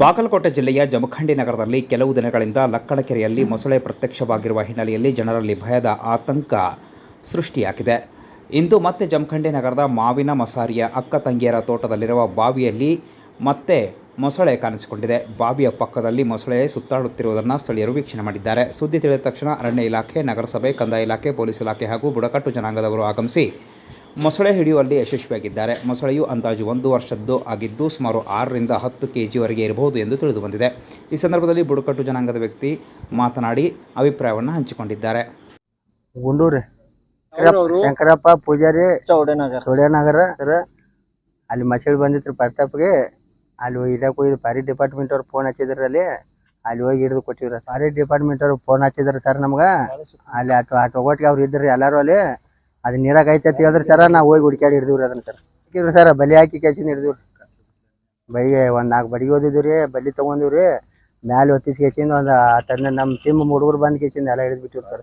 ಬಾಗಲಕೋಟೆ ಜಿಲ್ಲೆಯ ಜಮಖಂಡಿ ನಗರದಲ್ಲಿ ಕೆಲವು ದಿನಗಳಿಂದ ಲಕ್ಕಣಕೆರೆಯಲ್ಲಿ ಮೊಸಳೆ ಪ್ರತ್ಯಕ್ಷವಾಗಿರುವ ಹಿನ್ನೆಲೆಯಲ್ಲಿ ಜನರಲ್ಲಿ ಭಯದ ಆತಂಕ ಸೃಷ್ಟಿಯಾಗಿದೆ. ಇಂದು ಮತ್ತೆ ಜಮಖಂಡಿ ನಗರದ ಮಾವಿನ ಮಸಾರಿಯ ಅಕ್ಕ ತಂಗಿಯರ ತೋಟದಲ್ಲಿರುವ ಬಾವಿಯಲ್ಲಿ ಮತ್ತೆ ಮೊಸಳೆ ಕಾಣಿಸಿಕೊಂಡಿದೆ. ಬಾವಿಯ ಪಕ್ಕದಲ್ಲಿ ಮೊಸಳೆ ಸುತ್ತಾಡುತ್ತಿರುವುದನ್ನು ಸ್ಥಳೀಯರು ವೀಕ್ಷಣೆ ಮಾಡಿದ್ದಾರೆ. ಸುದ್ದಿ ತಿಳಿದ ತಕ್ಷಣ ಅರಣ್ಯ ಇಲಾಖೆ, ನಗರಸಭೆ, ಕಂದಾಯ ಇಲಾಖೆ, ಪೊಲೀಸ್ ಇಲಾಖೆ ಹಾಗೂ ಬುಡಕಟ್ಟು ಜನಾಂಗದವರು ಆಗಮಿಸಿ ಮೊಸಳೆ ಹಿಡಿಯುವಲ್ಲಿ ಯಶಸ್ವಿಯಾಗಿದ್ದಾರೆ. ಮೊಸಳೆಯು ಅಂದಾಜು ಒಂದು ವರ್ಷದ್ದು ಆಗಿದ್ದು ಸುಮಾರು ಆರರಿಂದ ಹತ್ತು ಕೆಜಿವರೆಗೆ ಇರಬಹುದು ಎಂದು ತಿಳಿದು ಬಂದಿದೆ ಈ ಸಂದರ್ಭದಲ್ಲಿ ಬುಡಕಟ್ಟು ಜನಾಂಗದ ವ್ಯಕ್ತಿ ಮಾತನಾಡಿ ಅಭಿಪ್ರಾಯವನ್ನು ಹಂಚಿಕೊಂಡಿದ್ದಾರೆ. ಗುಂಡೂರಿ. ಶಂಕರಪ್ಪ ಪೂಜಾರಿ ಚೌಡನಗರ. ಚೌಡ್ಯನಗರ ಸರ್ ಅಲ್ಲಿ ಮಸಳಿ ಬಂದಿತ್ತು ಪ್ರತಾಪ್ಗೆ. ಅಲ್ಲಿ ಹೋಗಿ ಹಿಡಿಯಕ್ಕೆ ಹೋಗಿದ್ರು ಫಾರೆಸ್ಟ್ ಡಿಪಾರ್ಟ್ಮೆಂಟ್ ಅವ್ರು ಫೋನ್ ಹಚ್ಚಿದ್ರಲ್ಲಿ ಅಲ್ಲಿ ಅಲ್ಲಿ ಹೋಗಿ ಹಿಡಿದು ಕೊಟ್ಟಿವ್ರ ಫಾರೆಸ್ಟ್ ಡಿಪಾರ್ಟ್ಮೆಂಟ್ ಅವ್ರು ಫೋನ್ ಹಚ್ಚಿದ್ರು ಸರ್ ನಮ್ಗೆ. ಅಲ್ಲಿ ಆಟೋ ಆ ಟೊಗೊಟ್ಟಿಗೆ ಅವ್ರು ಇದ್ರಿ ಎಲ್ಲರೂ ಅಲ್ಲಿ. ಅದು ನೀರಾಗ ಐತೆ ಅಂತ ಹೇಳಿದ್ರೆ ಸರ ನಾವು ಹೋಗಿ ಹುಡುಕ್ಯಾಡಿ ಹಿಡಿದಿವ್ರಿ ಅದನ್ನ ಸರ್. ಹಾಕಿದ್ರು ಸರ್, ಬಲಿ ಹಾಕಿ ಕೇಸಿನ ಹಿಡಿದಿವ್ರಿ. ಬಳಿಗೆ ಒಂದ್ ನಾಲ್ಕು ಬಡಿಗೆ ಓದಿದ್ವಿ ಬಲಿ ತಗೊಂಡಿವ್ರಿ. ಮ್ಯಾಲೆ ಹೊತ್ತಿಸ್ ಕೇಸಿಂದ ಒಂದು ಹತ್ತನ್ನ ನಮ್ಮ ಟೀಮ್ ಹುಡುಗರು ಬಂದ್ ಕೇಸಿಂದ ಎಲ್ಲ ಹಿಡಿದು ಬಿಟ್ಟಿವ್ರಿ ಸರ್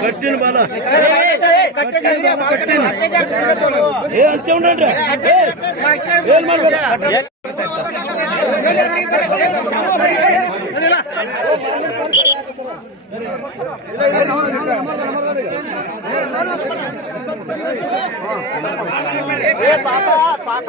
ಕಟ್ಟಿನ ಬಾಲ. ಏ ಅಂತ ಉಂಡ್ರಿ ಏನ್ ಮಾಡ್ಬೇಕು? ಪಾಪ ಪಾಪ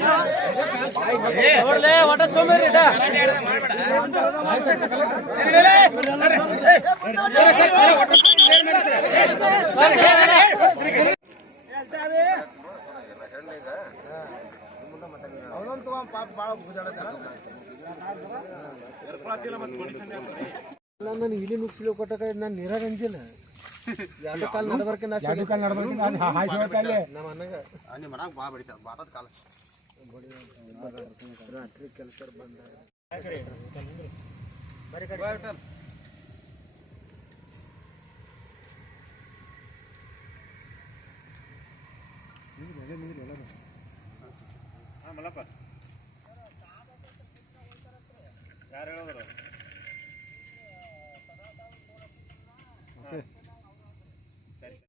ನಾನು ಇಲ್ಲಿ ನುಗ್ಸಿಲು ಕೊಟ್ಟಾಗ ನಾನು ನೀರಾಗ ಅಂಜಿಲ್ಲ. ಎರಡು ಕಾಲ ನಡಬರ್ಕೆ ನಾ ಎರಡು ಕಾಲ ನಮ್ಮ ಅಣ್ಣಗ. ರಾತ್ರಿ ಕೆಲಸ ಬಂದ ಯಾರು ಹೇಳಿದ್ರು